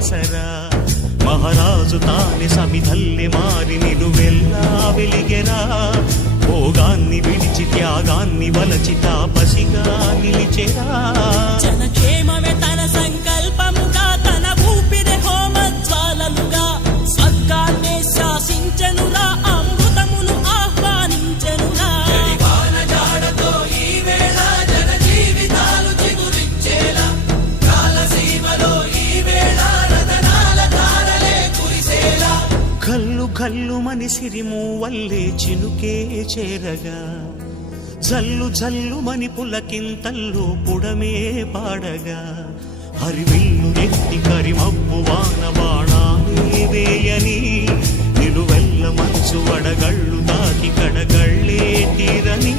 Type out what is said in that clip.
ఆసరా మహారాజు తానే సమిధల్లె మారి నిలువెల్లా వెలిగెరా భోగాన్ని విడిచి త్యాగాన్ని వలచి తాపసిగా నిలిచెరా జనక్షేమమే తన సంకల్పముగా తన ఊపిరి హోమజ్వాలలుగా స్వర్గాన్నే శాసించెనురా అమృతమును ఆహ్వానించెనురా జాడతో ఈ వేళ జన జీవితాలు చిగురించేలా కాలసీమలో ఈ వేళ రతనాల ధారలే కురిసేలా కల్లు కల్లు మని సిరిము వల్లే చినుకే చేరగా జల్లు జల్లు మని పులకింతల్లు పుడమే పాడగా హరివిల్లు నెత్తి కరిమబ్బు వాన బాణాలే వేయని నిలువెల్ల మనసు వడగళ్ళు తాకి కడగళ్ళే తీరని